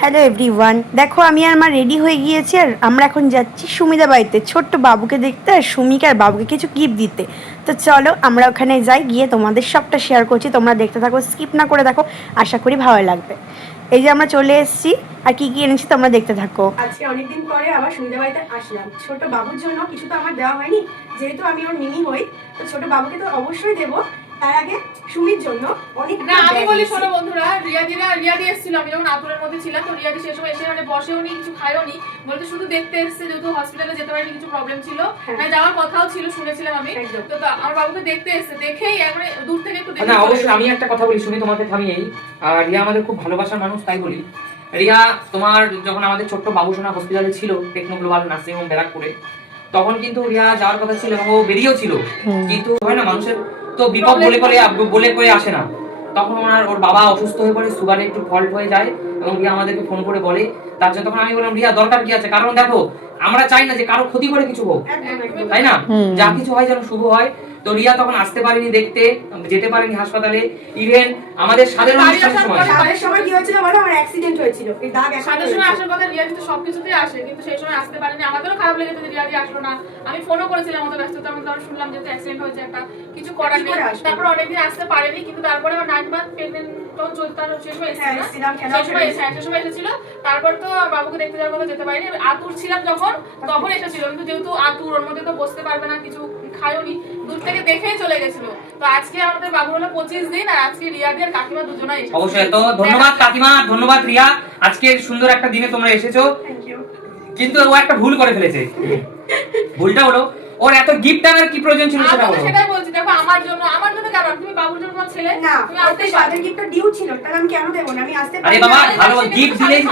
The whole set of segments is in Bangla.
হ্যালো এভরিওয়ান, দেখো আমি আর মা রেডি হয়ে গিয়েছি আর আমরা এখন যাচ্ছি সুমিদা বাড়িতে ছোট্ট বাবুকে দেখতে আর সুমিকে আর বাবুকে কিছু গিফট দিতে। তো চলো আমরা ওখানে যাই, গিয়ে তোমাদের সবটা শেয়ার করছি, তোমরা দেখতে থাকো, স্কিপ না করে দেখো, আশা করি ভালো লাগবে। এই যে আমরা চলে এসেছি আর কি কি এনেছি তোমরা দেখতে থাকো। আজকে অনেকদিন পরে আবার সুমিদা বাড়িতে আসলাম। ছোট বাবুর জন্য কিছু তো আমার দেওয়া হয়নি, যেহেতু আমি ওর মিনি হই, তো ছোট বাবুকে তো অবশ্যই দেবো। তার আগে সুমির জন্য অনেক না আমি বলি শোনো বন্ধুরা, রিয়াদি এসেছিল, আমি যখন আতুরের মধ্যে ছিলাম, তো রিয়াদি সেই সময় এসে মানে বসেও নি, কিছু খায়ও নি, বলতে শুধু দেখতে এসেছে, যেহেতু হসপিটালে যেতে পারিনি, কিছু প্রবলেম ছিল, মানে যাওয়ার কথাও ছিল, শুনেছিলাম আমি। তো আমার বাবুকে দেখতে এসেছে, দেখেই একবারে দূর থেকে একটু দেখে। না অবশ্যই আমি একটা কথা বলি, শুনি তোমাকে থামিয়েই। রিয়া আমাদের খুব ভালোবাসার মানুষ, তাই বলি। রিয়া তোমার যখন আমাদের ছোট্ট বাবুসোনা হসপিটালে ছিল টেকনো গ্লোবাল নার্সিং হোম ব্যারাকপুরে, তখন কিন্তু রিয়া যাওয়ার কথা ছিল এবং ও বেরিয়েও ছিল, কিন্তু হয় না মানুষের তো বিপদ বলে করে আসে না। তখন ওর বাবা অসুস্থ হয়ে পড়ে, সুগারে একটু ফল্ট হয়ে যায় এবং রিয়া আমাদেরকে ফোন করে বলে। তার জন্য তখন আমি বললাম রিয়া দরকার কি আছে, কারণ দেখো আমরা চাই না যে কারো ক্ষতি করে কিছু হোক, তাই না? যা কিছু হয় যেন শুভ হয়। তো রিয়া তখন আসতে পারেনি, দেখতে যেতে পারেনি হাসপাতালে। ইভেন আমাদের সাদের সময় কি হয়েছিল বলো, আমার অ্যাক্সিডেন্ট হয়েছিল, এই দাগ সাদের সময় আসার কথা, রিয়া কিন্তু সবকিছুতেই আসে, কিন্তু সেই সময় আসতে পারেনি। আমাদেরও খারাপ লেগেছে যে রিয়া আসলো না। আমি ফোনও করেছিলাম, আমাদের ব্যস্ততার মধ্যে আমি শুনলাম যেহেতু অ্যাক্সিডেন্ট হয়েছে, একটা কিছু করার নেই। তারপর অনেকদিন আসতে পারেনি, কিন্তু তারপরে আমার 9 মান্থ প্রেগন্যান্ট তখন চলতে সেই সময় সেই সময় এসেছিল। তারপর তো বাবুকে দেখতে যাওয়ার কথা, যেতে পারিনি। আতুর ছিলাম যখন, তখন এসেছিল, কিন্তু যেহেতু আতুর ওর মধ্যে তো বসতে পারবে না, কিছু খায়ওনি, দূর থেকে দেখেই চলে গেছিল। তো আজকে আমাদের বাবু হলো 25 দিন, আর আজকে রিয়াদি আর কাকিমা দুজনেই এসেছে। অবশ্যই তো ধন্যবাদ কাকিমা, ধন্যবাদ রিয়া, আজকে সুন্দর একটা দিনে তোমরা এসেছো। কিন্তু ও একটা ভুল করে ফেলেছে। ভুলটা হলো ওর এত গিফট আনার কি প্রয়োজন ছিল সেটা বলো। সেটাই বলছি, দেখো আমার জন্য কেন, তুমি বাবুর জন্য তোমার ছেলে না, তুমি আসতে সাদের গিফটটা ডিউ ছিল, তাহলে আমি কেন দেব না? আমি আসতে পারি। আরে বাবা ভালো গিফট দিলেই,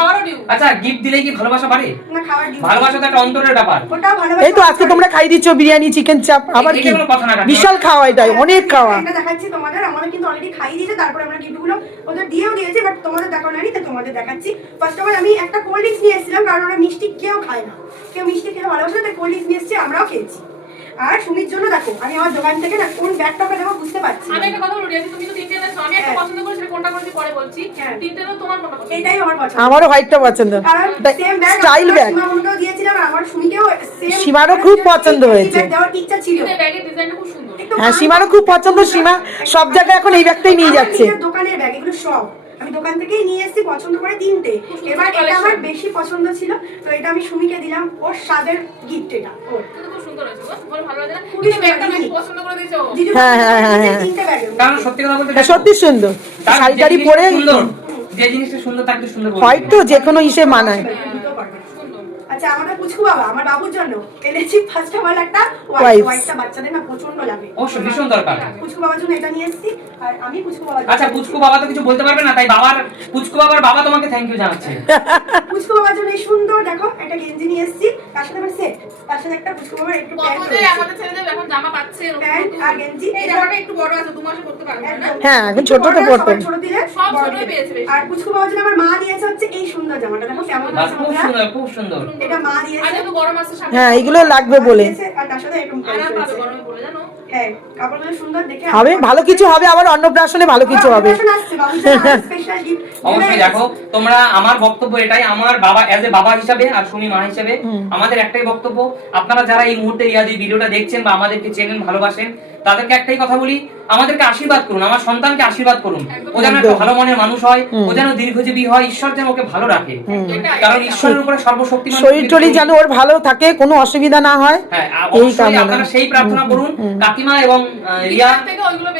আচ্ছা গিফট দিলেই কি ভালোবাসা বাড়ে? না, খাওয়ার ডিউ, ভালোবাসা তো একটা অন্তরের ব্যাপার। ওটা ভালোবাসা। এই তো আজকে তোমরা খাই দিচ্ছ বিরিয়ানি, চিকেন চাপ, আবার কি বিশাল খাওয়া, এটাই অনেক খাওয়া। এটা দেখাচ্ছি তোমাদের, আমাদের কিন্তু অলরেডি খাইয়ে দিয়েছে, তারপরে আমরা গিফটগুলো ওদের দিয়েও দিয়েছি, বাট তোমাদের দেখানো হয়নি, তো তোমাদের দেখাচ্ছি। ফার্স্ট অফ অল আমি একটা কোল্ড ড্রিঙ্কস নিয়ে এসেছিলাম, কারণ ওরা মিষ্টি কেউ খায় না, কেউ মিষ্টি খেতে ভালোবাসে না, তাই কোল্ড ড্রিঙ্কস নিয়ে এসেছি, আমরাও খেয়েছি। আর সুমির জন্য দেখো আমি আমার দোকান থেকে না কোন ব্যাগটা দেবো বুঝতে পারছি। আমি একটা কথা বলি, তুমি তো তিনটে এনেছো, আমি একটা পছন্দ করি, সেটা কোনটা করেছি পরে বলছি। তিনটে তো তোমার কোনটা পছন্দ? এটাই আমার পছন্দ। আমারও হোয়াইটটা পছন্দ, কারণ সেম ব্যাগ স্টাইল ব্যাগ। সীমামকেও দিয়েছিলাম, আর আমার সুমিকেও সেম, সীমারও খুব পছন্দ হয়েছে। দেওয়ার ইচ্ছা ছিল। এই ব্যাগের ডিজাইনটা খুব সুন্দর। হ্যাঁ সীমারও খুব পছন্দ, সীমা সব জায়গায় এখন এই ব্যাগটাই নিয়ে যাচ্ছে। দোকানের ব্যাগ এগুলো সব আমি দোকান থেকেই নিয়ে এসেছি, পছন্দ করে তিনটে। এবার এটা আমার বেশি পছন্দ ছিল, তো এটা আমি সুমিকে দিলাম, ওর স্বাদের গিফট। এটা ওর খুব সুন্দর হয়েছে, বল ভালো লাগে না? তুমি ব্যাগটা বেশি পছন্দ করে দিয়েছো। হ্যাঁ তিনটে ব্যাগ, কারণ সত্যি কথা বলতে সত্যি সুন্দর, শাড়ি পরে সুন্দর, যে জিনিসটা সুন্দর তাকে সুন্দর বলতে হোয়াইট তো যে কোনো ইসে মানায়। আচ্ছা আমাদের পুচকু বাবা আমার বাবুর জন্য এনেছি ফার্স্ট অফ অল একটা হোয়াইটটা, বাচ্চাদের না প্রচন্ড লাগে, অবশ্যই ভীষণ দরকার। পুচকু বাবার জন্য এটা নিয়ে এসেছি। আর আমি পুচকু বাবা, আচ্ছা পুচকু বাবা তো কিছু বলতে পারবে না, তাই পুচকু বাবার বাবা তোমাকে থ্যাংক ইউ জানাচ্ছে। পুচকু বাবার জন্য এই সুন্দর দেখো একটা গেঞ্জি নিয়ে এসেছি, তার সাথে আমার সেট, তার সাথে একটা পুচকু বাবার একটু প্যান্ট কতদিন আমাদের ছেলেদের এখন জামা পাচ্ছে, প্যান্ট আর গেঞ্জি। এই জামাটা একটু বড় আছে, 2 মাসে পড়তে পারবে না। হ্যাঁ এখন ছোট তো পড়তে, ছোট দিলে সব ছোটই পেয়েছে। আর পুচকু বাবার জন্য আমার মা দিয়েছে হচ্ছে এই সুন্দর জামাটা, দেখো কেমন আছে, খুব সুন্দর খুব সুন্দর। এটা মা দিয়েছে। আর একটু গরম আছে সামনে, হ্যাঁ এগুলো লাগবে বলে। আর তার সাথে একটু আরাম পাবে গরমে পড়ে, জানো? হ্যাঁ কাপড়গুলো সুন্দর দেখে হবে, ভালো কিছু হবে, আবার অন্নপ্রাশনে ভালো কিছু হবে। স্পেশাল গিফট অবশ্যই দেখো তোমরা, আমার বক্তব্য এটাই, আমার বাবা এজ এ বাবা হিসাবে আর সুমি মা হিসাবে আমাদের একটাই বক্তব্য, আপনারা যারা এই মুহূর্তে রিয়াদির ভিডিওটা দেখছেন বা আমাদেরকে চেনেন ভালোবাসেন, তাদেরকে একটাই কথা বলি, আমাদেরকে আশীর্বাদ করুন, আমার সন্তানকে আশীর্বাদ করুন, ও যেন একটা ভালো মনের মানুষ হয়, ও যেন দীর্ঘজীবী হয়, ঈশ্বর যেন ওকে ভালো রাখে, কারণ ঈশ্বরের উপরে সর্বশক্তিমান, শরীর টরীর যেন ওর ভালো থাকে, কোনো অসুবিধা না হয়। হ্যাঁ অবশ্যই আপনারা সেই প্রার্থনা করুন। কাকিমা এবং রিয়া থেকে ওইগুলো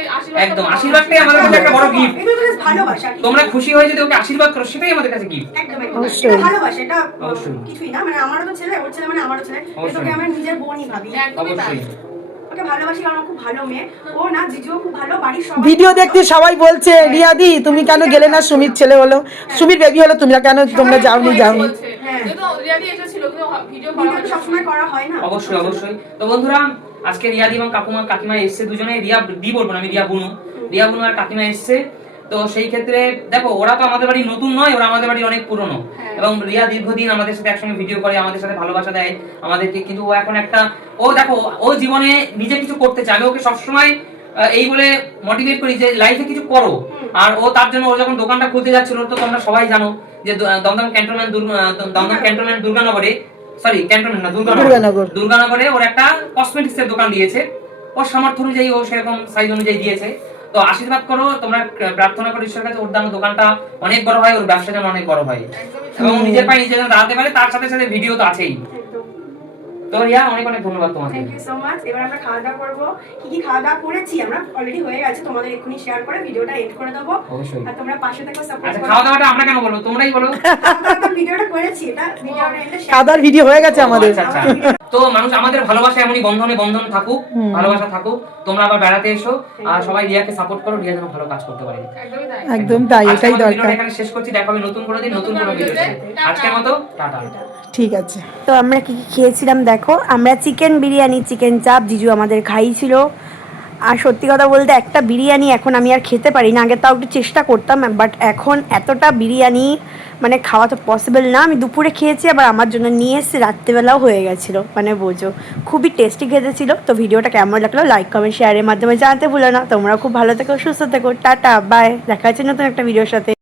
একদম আশীর্বাদটাই আমাদের কাছে একটা বড় গিফট। এটা তো ভালোবাসা, তোমরা খুশি হয়ে যদি ওকে আশীর্বাদ করো সেটাই আমাদের কাছে গিফট। একদম এটা ভালোবাসা, এটা অবশ্যই কিছুই না, মানে আমারও তো ছেলে, ওর ছেলে মানে আমারও ছেলে, এটাকে আমরা নিজের বোনই ভাবি। অবশ্যই ওকে ভালোবাসি, কারণ খুব ভালো মেয়ে, ও না জিজুও খুব ভালো, বাড়ির সবাই ভিডিও দেখতে সবাই বলছে রিয়াদি তুমি কেন গেলে না, সুমির ছেলে হলো, সুমির বেবি হলো, তোমরা কেন তোমরা যাওনি? হ্যাঁ যেহেতু রিয়াদি এসেছিল, কিন্তু ভিডিও ভিডিও তো সবসময় করা হয় না। অবশ্যই অবশ্যই। তো বন্ধুরা আজকে রিয়াদি এবং কাকিমা এসছে দুজনে, রিয়া দি বলবো না, আমি রিয়া বুনু আর কাকিমা এসছে। তো সেই ক্ষেত্রে দেখো ওরা তো আমাদের বাড়ি নতুন নয়, ওরা আমাদের বাড়ি অনেক পুরনো, এবং রিয়া দীর্ঘদিন আমাদের সাথে একসঙ্গে ভিডিও করে, আমাদের সাথে ভালোবাসা দেয় আমাদেরকে, কিন্তু ও এখন একটা, ও দেখো ও জীবনে নিজে কিছু করতে চায়, আমি ওকে সবসময় এই বলে মোটিভেট করি যে লাইফে কিছু করো। আর ও তার জন্য ও যখন দোকানটা খুলতে যাচ্ছিল, তো তোমরা সবাই জানো যে দমদম ক্যান্টনমেন্ট দুর্গানগরে, সরি ক্যান্টনমেন্ট না দুর্গানগর। দুর্গানগরে ওর একটা কসমেটিক্স এর দোকান দিয়েছে। ওর সামর্থ্য অনুযায়ী ও সেরকম সাইজ অনুযায়ী দিয়েছে। তো আশীর্বাদ করো তোমরা, প্রার্থনা করো ঈশ্বরের কাছে ওর যেন দোকানটা অনেক বড় হয়, ওর ব্যবসা যেন অনেক বড় হয় এবং নিজের পায়ে নিজে যেন দাঁড়াতে পারে। তার সাথে সাথে ভিডিও তো আছেই। তো রিয়া অনেক অনেক ধন্যবাদ তোমাকে। Thank you so much. এবার আমরা খাওয়া দাওয়া করবো। কি কি খাওয়া দাওয়া করেছি আমরা অলরেডি হয়ে গেছে, তোমাদের এক্ষুনি শেয়ার করে ভিডিওটা এড করে দেবো। অবশ্যই। আর তোমরা পাশে থেকো, সাপোর্ট আচ্ছা করো। খাওয়া দাওয়াটা আমরা কেন বলবো, তোমরাই বলো। ভিডিওটা করেছি, এটা ভিডিওটা এন্ডে শেয়ার কাদার ভিডিও হয়ে গেছে আমাদের। আচ্ছা আচ্ছা। তো মানুষ আমাদের ভালোবাসা এমনই বন্ধন থাকুক, ভালোবাসা থাকুক। তোমরা আবার বেড়াতে এসো আর সবাই রিয়াকে সাপোর্ট করো, রিয়া যেন ভালো কাজ করতে পারে। একদমই তাই। একদম তাই, আজকে এটাই আমাদের দরকার। ভিডিওটা এখানে শেষ করছি। দেখা হবে নতুন কোনো দিন নতুন কোনো ভিডিওতে। আজকের মতো টাটা। ঠিক আছে। তো আমরা কি কি খেয়েছিলাম দেখো, আমরা চিকেন বিরিয়ানি, চিকেন চাপ জিজু আমাদের খাইছিল। আর সত্যি কথা বলতে একটা বিরিয়ানি এখন আমি আর খেতে পারি না। আগে তাও একটু চেষ্টা করতাম, বাট এখন এতটা বিরিয়ানি মানে খাওয়া তো পসিবল না। আমি দুপুরে খেয়েছি, আবার আমার জন্য নিয়ে এসে রাত্রেবেলাও হয়ে গেছিলো, মানে বোঝো খুবই টেস্টি খেতে ছিল। তো ভিডিওটা কেমন লাগলো লাইক কমেন্ট শেয়ারের মাধ্যমে জানাতে ভুলো না। তোমরা খুব ভালো থেকো, সুস্থ থেকো, টাটা বাই। দেখা হচ্ছে নতুন একটা ভিডিওর সাথে।